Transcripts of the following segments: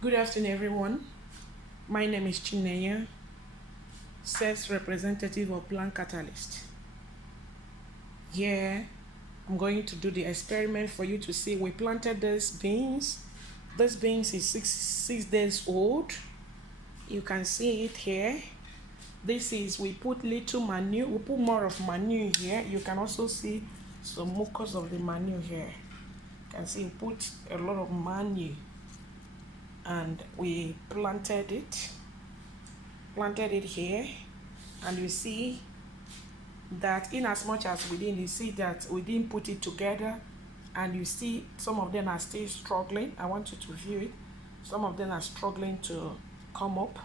Good afternoon, everyone. My name is Chineye, sales representative of PlantCatalyst. Here, I'm going to do the experiment for you to see. We planted these beans. This beans is six days old. You can see it here. This is, we put little manure. We put more of manure here. You can also see some mucus of the manure here. You can see we put a lot of manure. And we planted it here, and you see that in as much as you see that we didn't put it together, and you see some of them are still struggling. I want you to view it. Some of them are struggling to come up,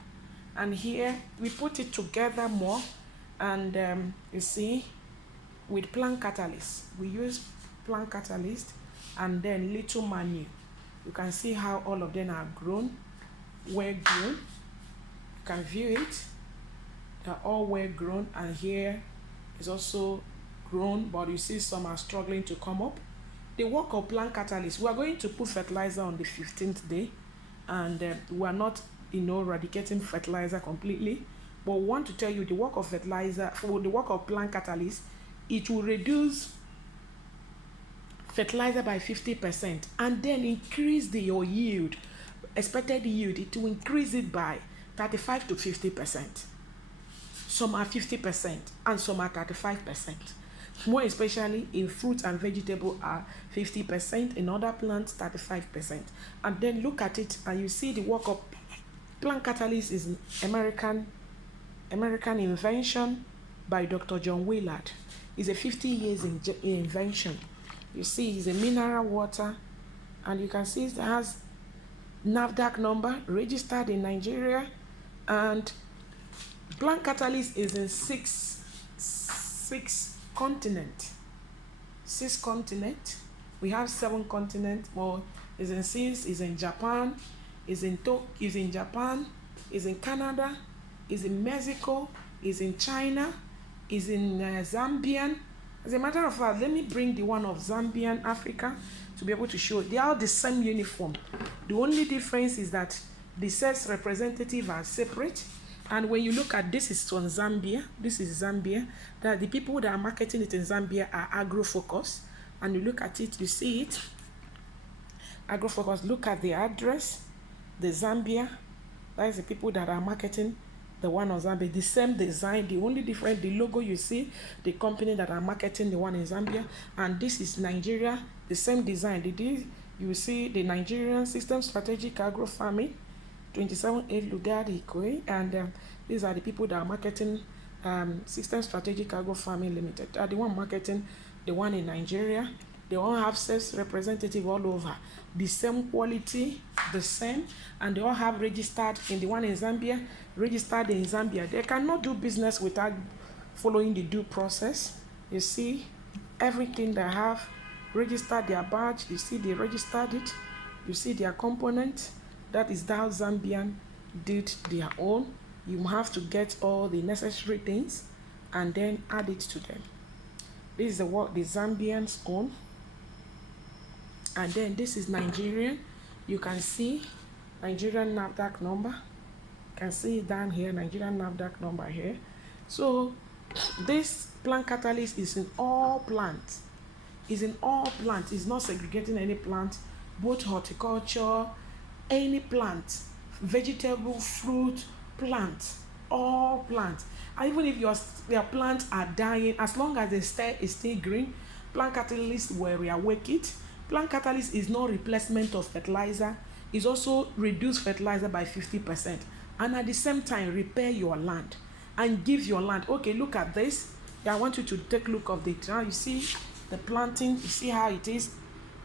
and here we put it together more, and you see with PlantCatalyst, we use PlantCatalyst and then little manure. You can see how all of them are grown, well grown. You can view it. They're all well grown, and here is also grown, but you see some are struggling to come up. The work of PlantCatalyst, we are going to put fertilizer on the 15th day, and we are not, eradicating fertilizer completely, but we want to tell you the work of fertilizer, for the work of PlantCatalyst, it will reduce fertilizer by 50% and then increase your yield, expected yield. It will increase it by 35 to 50%. Some are 50% and some are 35%. More especially in fruits and vegetables are 50%, in other plants 35%. And then look at it and you see the work of PlantCatalyst is an American invention by Dr. John Willard. It's a 50 years invention. You see, it's a mineral water, and you can see it has NAFDAC number, registered in Nigeria, and PlantCatalyst is in six continents. 6 continents. We have 7 continents. Well, is in 6. Is in Japan. Is in Japan. Is in Canada. Is in Mexico. Is in China. Is in Zambia. As a matter of fact, let me bring the one of Zambian Africa to be able to show. They are the same uniform. The only difference is that the sales representatives are separate. And when you look at this is from Zambia, this is Zambia, that the people that are marketing it in Zambia are agro-focused. And you look at it, you see it. Agro-focused, look at the address, the Zambia. That is the people that are marketing the one on Zambia, the same design. The only difference, the logo you see, the company that are marketing the one in Zambia, and this is Nigeria, the same design. You see the Nigerian System Strategic Agro Farming, 27A Lugard Ikwe, and these are the people that are marketing System Strategic Agro Farming Limited. Are the one marketing the one in Nigeria. They all have sales representative all over, the same quality, the same, and they all have registered in the one in Zambia, registered in Zambia. They cannot do business without following the due process. You see, everything they have registered their badge. You see, they registered it. You see their component. That is how Zambian did their own. You have to get all the necessary things and then add it to them. This is the work the Zambians own. And then this is Nigerian. You can see Nigerian NAFDAC number. You can see it down here, Nigerian NAFDAC number here. So this PlantCatalyst is in all plants. Is in all plants. It's not segregating any plant, both horticulture, any plant, vegetable, fruit, plant, all plants. And even if your plants are dying, as long as the stem is still green, PlantCatalyst will reawake it. PlantCatalyst is no replacement of fertilizer. It's also reduce fertilizer by 50%. And at the same time, repair your land and give your land. Okay, look at this. I want you to take a look of the ground. You see the planting. You see how it is.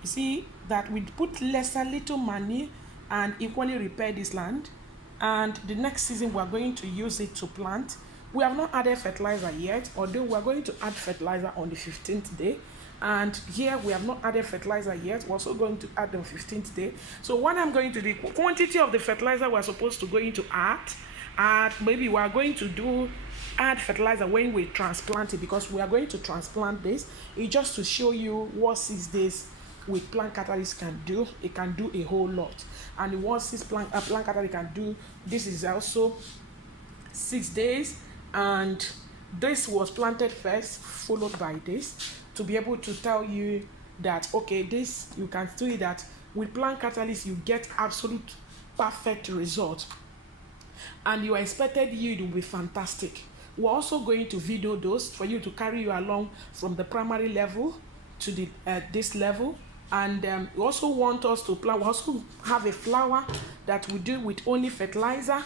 You see that we put little money and equally repair this land. And the next season, we are going to use it to plant. We have not added fertilizer yet, although we are going to add fertilizer on the 15th day. And here we have not added fertilizer yet. We're also going to add on 15th day. So what I'm going to do, quantity of the fertilizer we're supposed to going to add, maybe we are going to add fertilizer when we transplant it, because we are going to transplant this. It's just to show you what 6 days with PlantCatalyst can do. It can do a whole lot. And once this PlantCatalyst can do, this is also 6 days, and this was planted first, followed by this, to be able to tell you that, okay, this, you can see that with PlantCatalyst you get absolute perfect result, and your expected yield will be fantastic. We're also going to video those for you to carry you along from the primary level to the this level. And we also want us to plant. We also have a flower that we do with only fertilizer,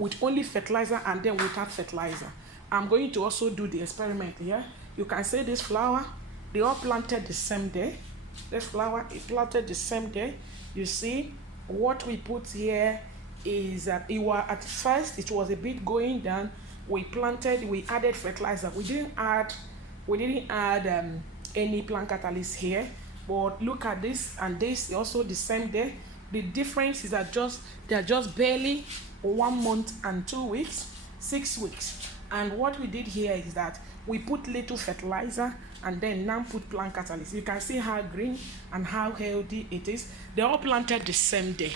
and then without fertilizer. I'm going to also do the experiment here. You can see this flower, they all planted the same day. This flower is planted the same day. You see what we put here is it was, at first it was a bit going down. We added fertilizer. We didn't add any PlantCatalyst here, but look at this and this, also the same day. The difference is that they are just barely 1 month and 2 weeks, 6 weeks. And what we did here is that we put little fertilizer and then now put PlantCatalyst. You can see how green and how healthy it is. They all planted the same day.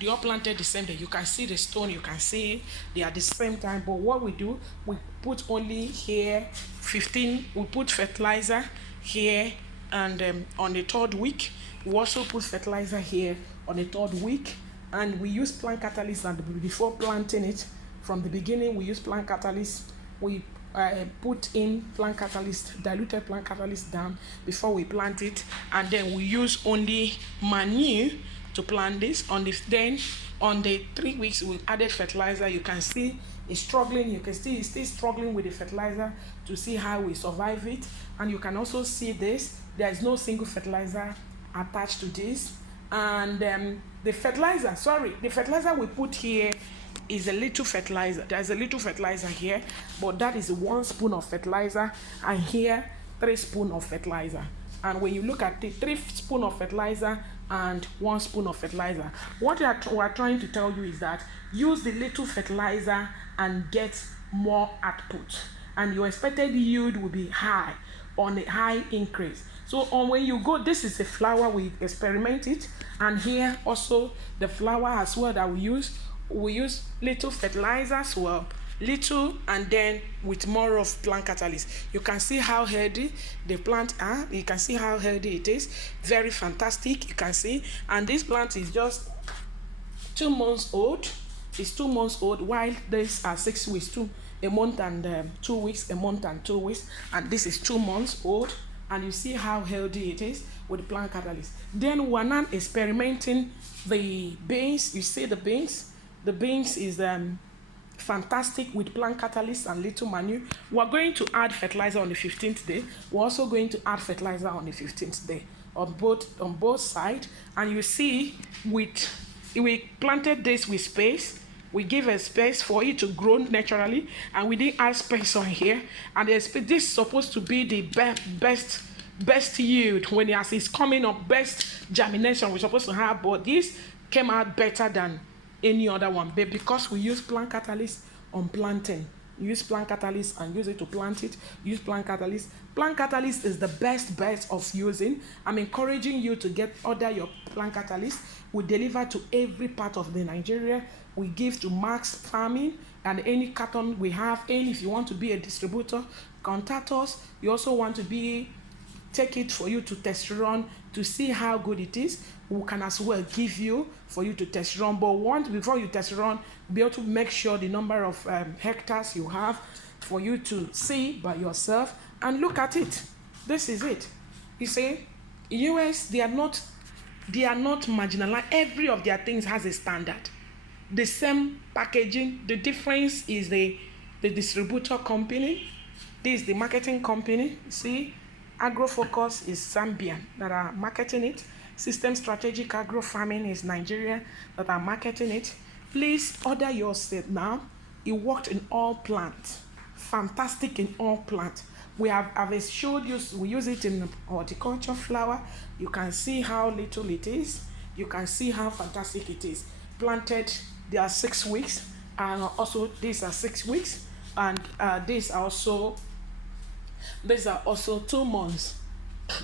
You can see the stone, you can see they are the same time. But what we do, we put only here 15, we put fertilizer here, and on the 3rd week we also put fertilizer here on the 3rd week, and we use PlantCatalyst. And before planting it, from the beginning we use PlantCatalyst. We put in PlantCatalyst, diluted PlantCatalyst down before we plant it, and then we use only manure to plant this. Then on the 3 weeks we added fertilizer. You can see it's struggling. You can see it's still struggling with the fertilizer to see how we survive it. And you can also see this, there is no single fertilizer attached to this. And the fertilizer we put here is a little fertilizer. There's a little fertilizer here, but that is 1 spoon of fertilizer, and here 3 spoons of fertilizer. And when you look at the 3 spoons of fertilizer and 1 spoon of fertilizer, what we are trying to tell you is that use the little fertilizer and get more output, and your expected yield will be high, on a high increase. So when you go, this is a flower, we experiment it, and here also the flower as well that we use little fertilizer as well, little, and then with more of PlantCatalyst. You can see how healthy the plant are. You can see how healthy it is. Very fantastic, you can see. And this plant is just 2 months old. It's 2 months old, while these are 6 weeks, a month and 2 weeks, a month and 2 weeks, and this is 2 months old. And you see how healthy it is with the PlantCatalyst. Then we're now experimenting the beans. You see the beans. The beans is fantastic with PlantCatalyst and little manure. We're going to add fertilizer on the 15th day. We're also going to add fertilizer on the 15th day on both sides. And you see, we planted this with space. We give a space for it to grow naturally, and we didn't add space on here. And this is supposed to be the best yield when it's coming up, best germination we're supposed to have. But this came out better than any other one. But because we use PlantCatalyst on planting, use PlantCatalyst and use it to plant it. Use PlantCatalyst. PlantCatalyst is the best bet of using. I'm encouraging you to order your PlantCatalyst. We deliver to every part of the Nigeria. We give to Max Farming, and any carton we have. And if you want to be a distributor, contact us. You also want to take it for you to test run to see how good it is. We can as well give you for you to test run. But before you test run, be able to make sure the number of hectares you have for you to see by yourself and look at it. This is it. You see, US, they are not marginalized. Every of their things has a standard. The same packaging. The difference is the distributor company. This is the marketing company. See, AgroFocus is Zambian that are marketing it. System Strategic Agro Farming is Nigeria that are marketing it. Please order yourself now. It worked in all plants. Fantastic in all plants. I've showed you, we use it in horticulture flower. You can see how little it is. You can see how fantastic it is. Planted, they are 6 weeks, and also these are 6 weeks, and these are also 2 months.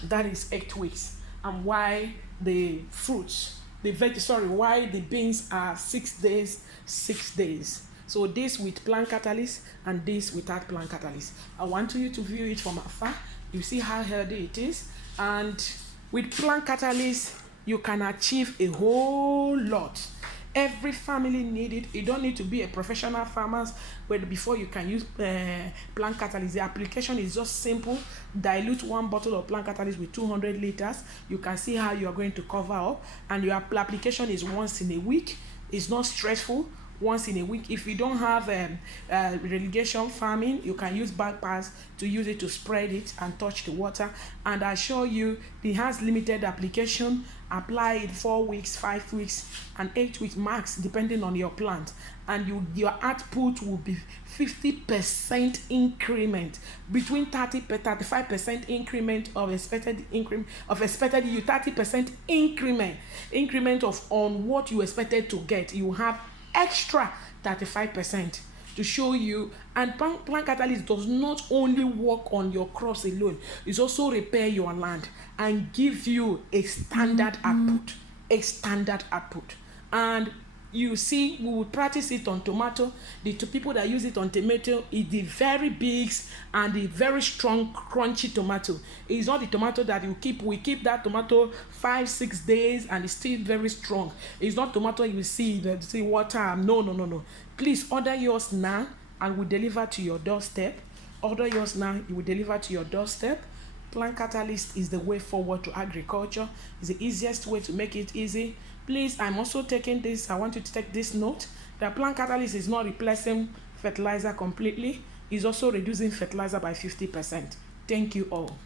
That is 8 weeks. and why the fruits, why the beans are 6 days, 6 days. So this with plant catalyst and this without plant catalyst. I want you to view it from afar. You see how healthy it is. And with plant catalyst, you can achieve a whole lot. Every family need it. You don't need to be a professional farmer before you can use plant catalyst. The application is just simple. Dilute 1 bottle of plant catalyst with 200 liters. You can see how you are going to cover up, and your application is once in a week. It's not stressful. Once in a week. If you don't have irrigation farming, you can use backpacks to use it to spread it and touch the water. And I assure you, it has limited application. Apply it 4 weeks, 5 weeks, and 8 weeks max, depending on your plant. And your output will be 50% increment, between 35% increment of expected increment of expected you 30% increment of on what you expected to get. You have extra 35% to show you. And plant catalyst does not only work on your crops alone, it also repair your land and give you a standard output. And you see, we will practice it on tomato. The two people that use it on tomato is the very big and the very strong crunchy tomato. It's not the tomato that we keep that tomato 5-6 days and it's still very strong. It's not tomato you see water. No. Please order yours now and we deliver to your doorstep. Order yours now, it will deliver to your doorstep. Plant catalyst is the way forward to agriculture. It's the easiest way to make it easy. Please, I'm also taking this. I want you to take this note. The plant catalyst is not replacing fertilizer completely. It's also reducing fertilizer by 50%. Thank you all.